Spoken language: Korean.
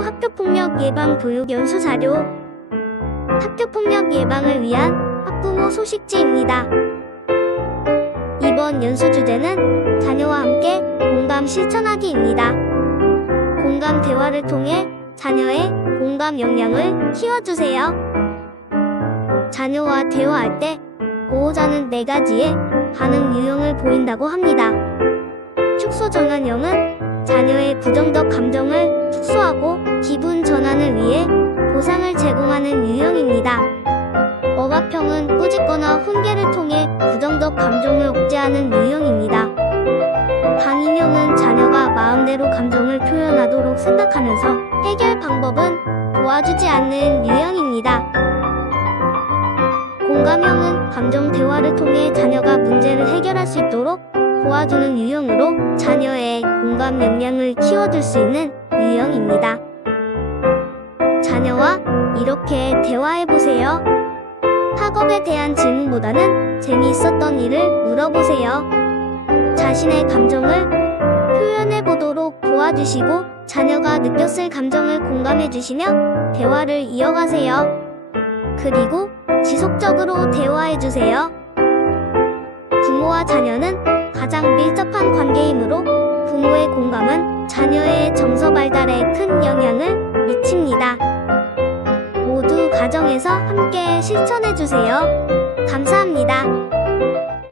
학교폭력 예방 교육 연수 자료 학교폭력 예방을 위한 학부모 소식지입니다. 이번 연수 주제는 자녀와 함께 공감 실천하기입니다. 공감 대화를 통해 자녀의 공감 역량을 키워주세요. 자녀와 대화할 때 보호자는 네 가지의 반응 유형을 보인다고 합니다. 축소 전환형은 자녀의 부정적 감정을 축소하고 기분 전환을 위해 보상을 제공하는 유형입니다. 억압형은 꾸짖거나 훈계를 통해 부정적 감정을 억제하는 유형입니다. 방인형은 자녀가 마음대로 감정을 표현하도록 생각하면서 해결 방법은 도와주지 않는 유형입니다. 공감형은 감정 대화를 통해 자녀가 문제를 해결할 수 있도록 도와주는 유형으로 자녀의 공감 역량을 키워줄 수 있는 유형입니다. 자녀와 이렇게 대화해보세요. 학업에 대한 질문보다는 재미있었던 일을 물어보세요. 자신의 감정을 표현해보도록 도와주시고 자녀가 느꼈을 감정을 공감해주시며 대화를 이어가세요. 그리고 지속적으로 대화해주세요. 부모와 자녀는 가장 밀접한 관계이므로 부모의 공감은 자녀의 정서 발달에 큰 영향을 미칩니다. 모두 가정에서 함께 실천해주세요. 감사합니다.